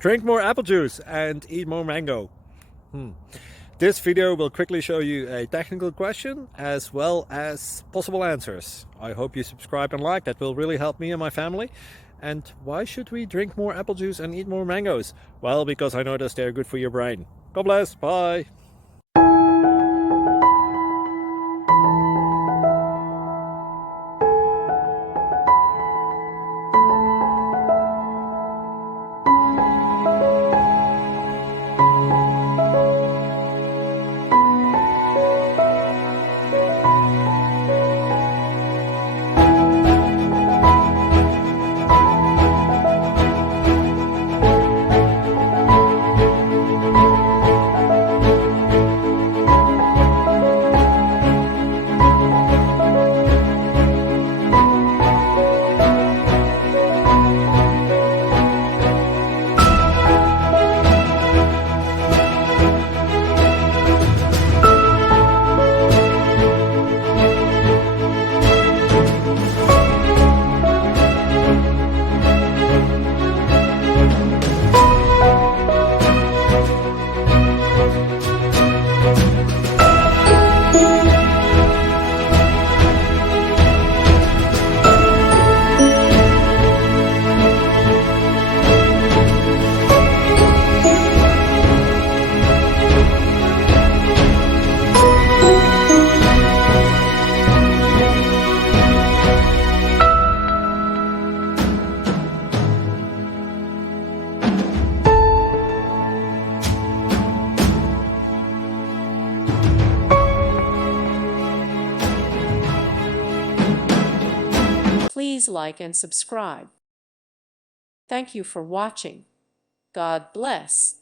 Drink more apple juice and eat more mango. This video will quickly show you a technical question as well as possible answers. I hope you subscribe and like, that will really help me and my family. And why should we drink more apple juice and eat more mangoes? Well, because I noticed they're good for your brain. God bless, bye! Please like and subscribe. Thank you for watching. God bless.